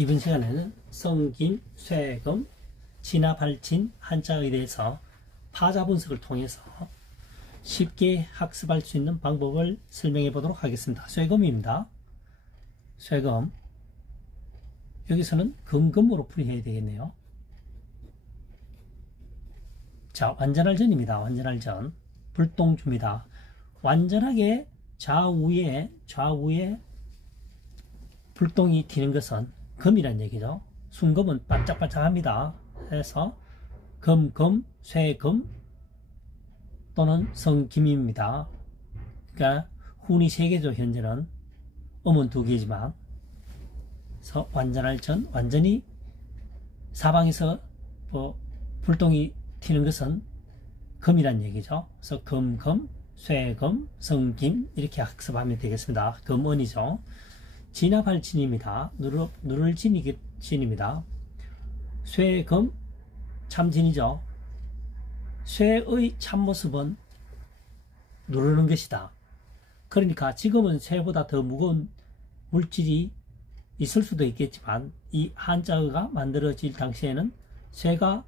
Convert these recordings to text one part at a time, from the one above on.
이번 시간에는 성김, 쇠금, 진화, 발진, 한자에 대해서 파자 분석을 통해서 쉽게 학습할 수 있는 방법을 설명해 보도록 하겠습니다. 쇠금입니다. 쇠금. 여기서는 금금으로 풀이해야 되겠네요. 자, 완전할 전입니다. 완전할 전. 불동주입니다. 완전하게 좌우에 불똥이 튀는 것은 금이란 얘기죠. 순금은 반짝반짝합니다. 해서 금금, 쇠금 또는 성김입니다. 그러니까 훈이 3개죠. 현재는 음은 2개지만 완전할 전, 완전히 사방에서 불똥이 튀는 것은 금이란 얘기죠. 그래서 금금, 쇠금, 성김 이렇게 학습하면 되겠습니다. 금은이죠. 진화 발진입니다. 누를 진입니다. 쇠금 참진이죠. 쇠의 참모습은 누르는 것이다. 그러니까 지금은 쇠보다 더 무거운 물질이 있을 수도 있겠지만 이 한자어가 만들어질 당시에는 쇠가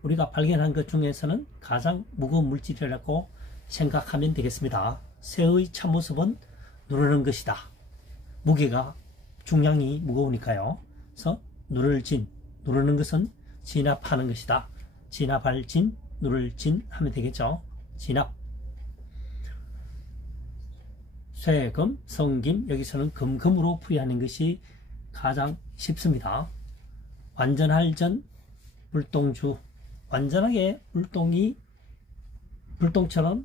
우리가 발견한 것 중에서는 가장 무거운 물질이라고 생각하면 되겠습니다. 쇠의 참모습은 누르는 것이다. 무게가 중량이 무거우니까요. 그래서 누르는 것은 진압하는 것이다. 진압, 발진, 누를진 하면 되겠죠. 진압. 쇠금, 성김, 여기서는 금금으로 풀이하는 것이 가장 쉽습니다. 완전할 전, 불똥주. 완전하게 불똥처럼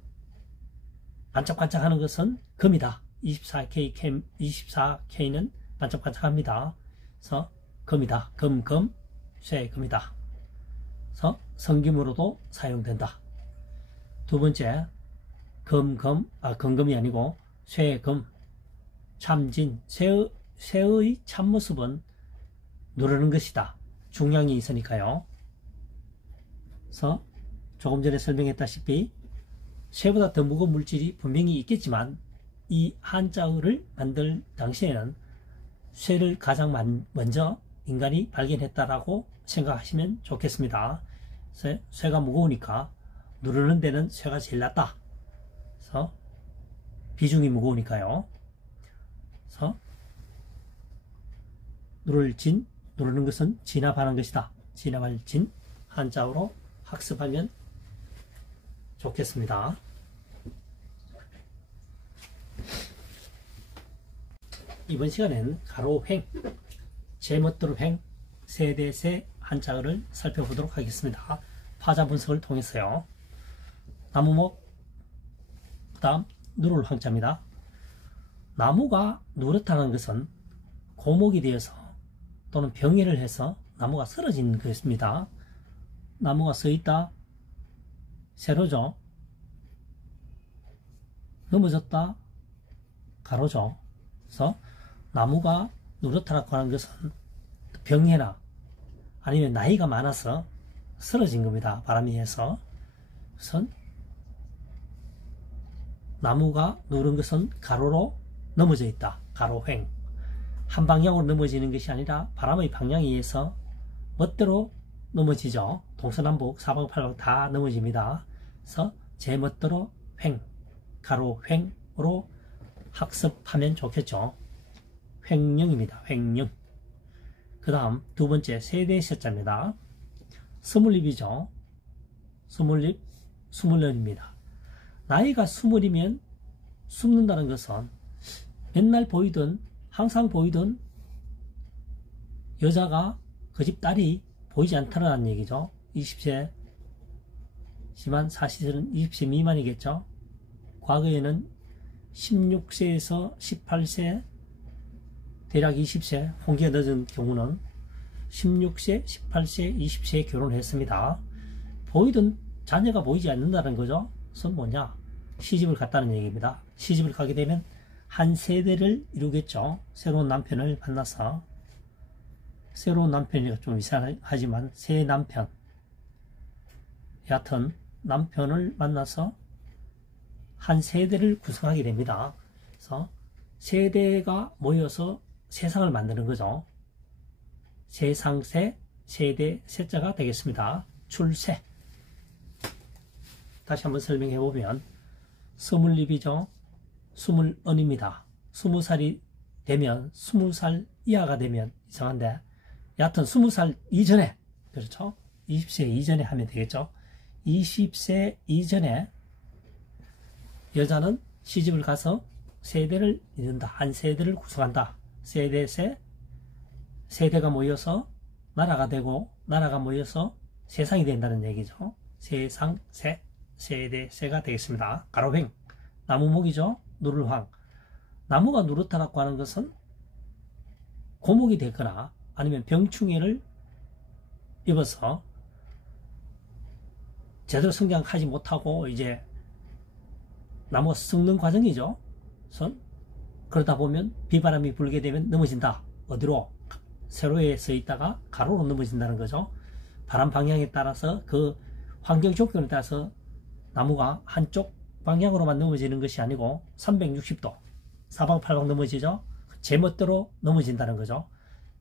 반짝반짝하는 것은 금이다. 24K는 반짝반짝합니다. 그래서 금이다. 금금, 쇠금이다. 그래서 성김으로도 사용된다. 두 번째, 금금이 아니고 쇠금, 참진, 쇠의 참모습은 누르는 것이다. 중량이 있으니까요. 그래서 조금 전에 설명했다시피 쇠보다 더 무거운 물질이 분명히 있겠지만 이 한자어를 만들 당시에는 쇠를 가장 먼저 인간이 발견했다라고 생각하시면 좋겠습니다. 쇠가 무거우니까 누르는 데는 쇠가 제일 낫다. 그래서 비중이 무거우니까요. 그래서 누르는 것은 진압하는 것이다. 진압할 진 한자어로 학습하면 좋겠습니다. 이번 시간에는 가로 횡, 제멋대로 횡, 세대세 한자어를 살펴보도록 하겠습니다. 파자 분석을 통해서요. 나무목, 그 다음 누를 황자입니다. 나무가 누렇다는 것은 고목이 되어서 또는 병해를 해서 나무가 쓰러진 것입니다. 나무가 서있다, 세로죠. 넘어졌다, 가로죠. 그래서 나무가 누렇다라고 하는 것은 병해나 아니면 나이가 많아서 쓰러진 겁니다. 바람이 해서. 그래서 나무가 누른 것은 가로로 넘어져 있다. 가로횡. 한 방향으로 넘어지는 것이 아니라 바람의 방향에 의해서 멋대로 넘어지죠. 동서남북 사방팔방 다 넘어집니다. 그래서 제 멋대로 횡, 가로횡으로 학습하면 좋겠죠. 횡령입니다. 횡령. 그 다음 두 번째 세대세자입니다. 스물립이죠. 스물립, 스물년입니다. 나이가 스물이면 숨는다는 것은 맨날 보이던 항상 보이던 여자가 그 집 딸이 보이지 않다는 얘기죠. 20세지만 사실은 20세 미만이겠죠. 과거에는 16세에서 18세 대략 20세, 홍기가 늦은 경우는 16세, 18세, 20세에 결혼했습니다. 보이던 자녀가 보이지 않는다는 거죠. 그것은 뭐냐? 시집을 갔다는 얘기입니다. 시집을 가게 되면 한 세대를 이루겠죠. 새로운 남편을 만나서. 새로운 남편이가 좀 이상하지만 새 남편, 여하튼 남편을 만나서 한 세대를 구성하게 됩니다. 그래서 세대가 모여서 세상을 만드는 거죠. 세상세, 세대, 세자가 되겠습니다. 출세. 다시 한번 설명해 보면 스물입이죠. 스물언입니다. 20살이 되면 20살 이하가 되면 이상한데 여하튼 20살 이전에, 그렇죠? 20세 이전에 하면 되겠죠. 20세 이전에 여자는 시집을 가서 세대를 이룬다. 한 세대를 구성한다. 세대세, 세대가 모여서 나라가 되고 나라가 모여서 세상이 된다는 얘기죠. 세상세, 세대세가 되겠습니다. 가로횡, 나무목이죠. 누를황. 나무가 누렇다라고 하는 것은 고목이 되거나 아니면 병충해를 입어서 제대로 성장하지 못하고 이제 나무가 썩는 과정이죠. 그러다 보면 비바람이 불게 되면 넘어진다. 어디로? 세로에 서 있다가 가로로 넘어진다는 거죠. 바람 방향에 따라서 그 환경 조건에 따라서 나무가 한쪽 방향으로만 넘어지는 것이 아니고 360도 사방팔방 넘어지죠. 제 멋대로 넘어진다는 거죠.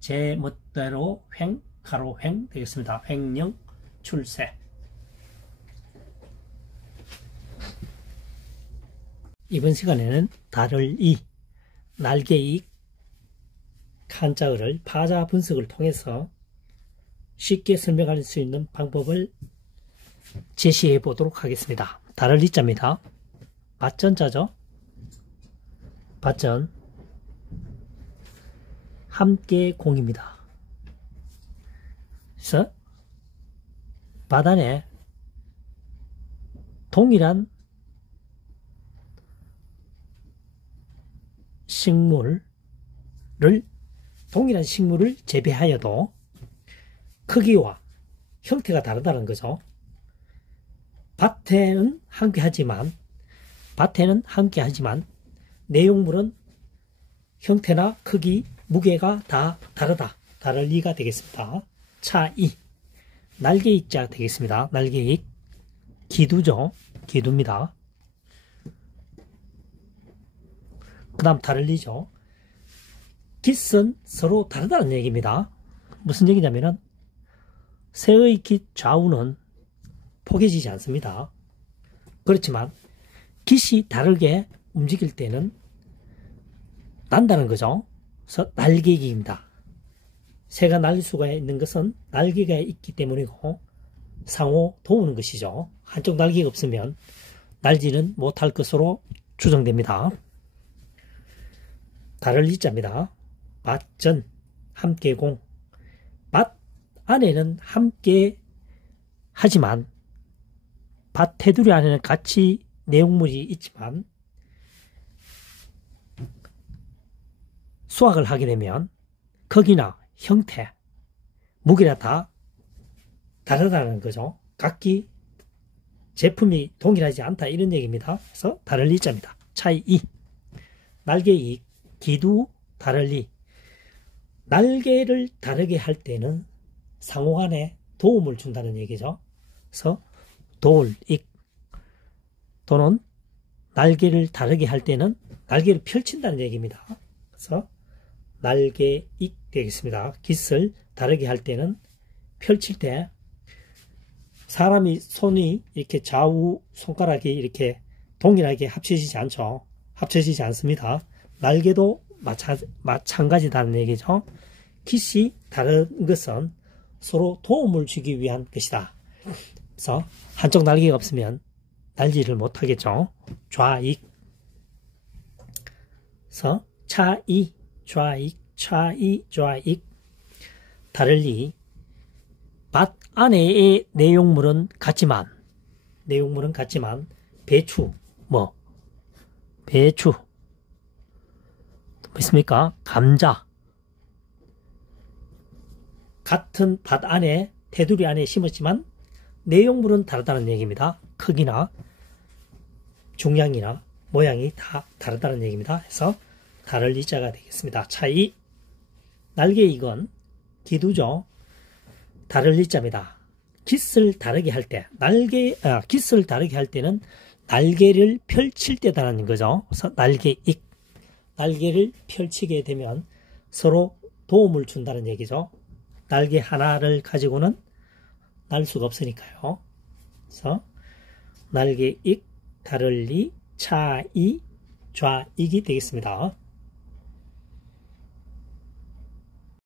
제 멋대로 횡, 가로횡 되겠습니다. 횡령, 출세. 이번 시간에는 달을 이, 날개익, 한자어를 파자 분석을 통해서 쉽게 설명할 수 있는 방법을 제시해 보도록 하겠습니다. 달을 이자입니다. 밭전자죠. 밭전, 함께 공입니다. 그래서 밭 안에 동일한 식물을 재배하여도 크기와 형태가 다르다는 거죠. 밭에는 함께하지만 내용물은 형태나 크기, 무게가 다 다르다. 다를 이가 되겠습니다. 차이, 날개익자 되겠습니다. 날개익, 기두죠. 기두입니다. 그 다음 다를 이죠. 깃은 서로 다르다는 얘기입니다. 무슨 얘기냐면은 새의 깃 좌우는 포개지지 않습니다. 그렇지만 깃이 다르게 움직일 때는 난다는 거죠. 그래서 날개익입니다. 새가 날릴 수가 있는 것은 날개가 있기 때문이고 상호 도우는 것이죠. 한쪽 날개가 없으면 날지는 못할 것으로 추정됩니다. 달을 이자입니다. 밭전, 함께공. 밭 안에는 함께 하지만 밭 테두리 안에는 같이 내용물이 있지만 수확을 하게 되면 크기나 형태, 무게가 다 다르다는 거죠. 각기 제품이 동일하지 않다 이런 얘기입니다. 그래서 달을 이자입니다. 차이 2. 날개익, 기두, 다를 이. 날개를 다르게 할 때는 상호간에 도움을 준다는 얘기죠. 그래서 도울익 또는 날개를 다르게 할 때는 날개를 펼친다는 얘기입니다. 그래서 날개익 되겠습니다. 깃을 다르게 할 때는 펼칠 때 사람이 손이 이렇게 좌우 손가락이 이렇게 동일하게 합쳐지지 않죠. 합쳐지지 않습니다. 날개도 마찬가지다는 얘기죠. 깃이 다른 것은 서로 도움을 주기 위한 것이다. 그래서 한쪽 날개가 없으면 날지를 못하겠죠. 좌익. 그래서 차이, 좌익, 차이, 좌익. 다를리. 밭 안에의 내용물은 같지만 배추, 배추. 뭐 있습니까? 감자. 같은 밭 안에, 테두리 안에 심었지만 내용물은 다르다는 얘기입니다. 크기나 중량이나 모양이 다 다르다는 얘기입니다. 그래서 다를 이자가 되겠습니다. 차이. 날개익은 기두죠. 다를 이자입니다. 깃을 다르게 할 때, 깃을 다르게 할 때는 날개를 펼칠 때다라는 거죠. 그래서 날개익. 날개를 펼치게 되면 서로 도움을 준다는 얘기죠. 날개 하나를 가지고는 날 수가 없으니까요. 그래서 날개 익, 다를리, 차이, 좌익이 되겠습니다.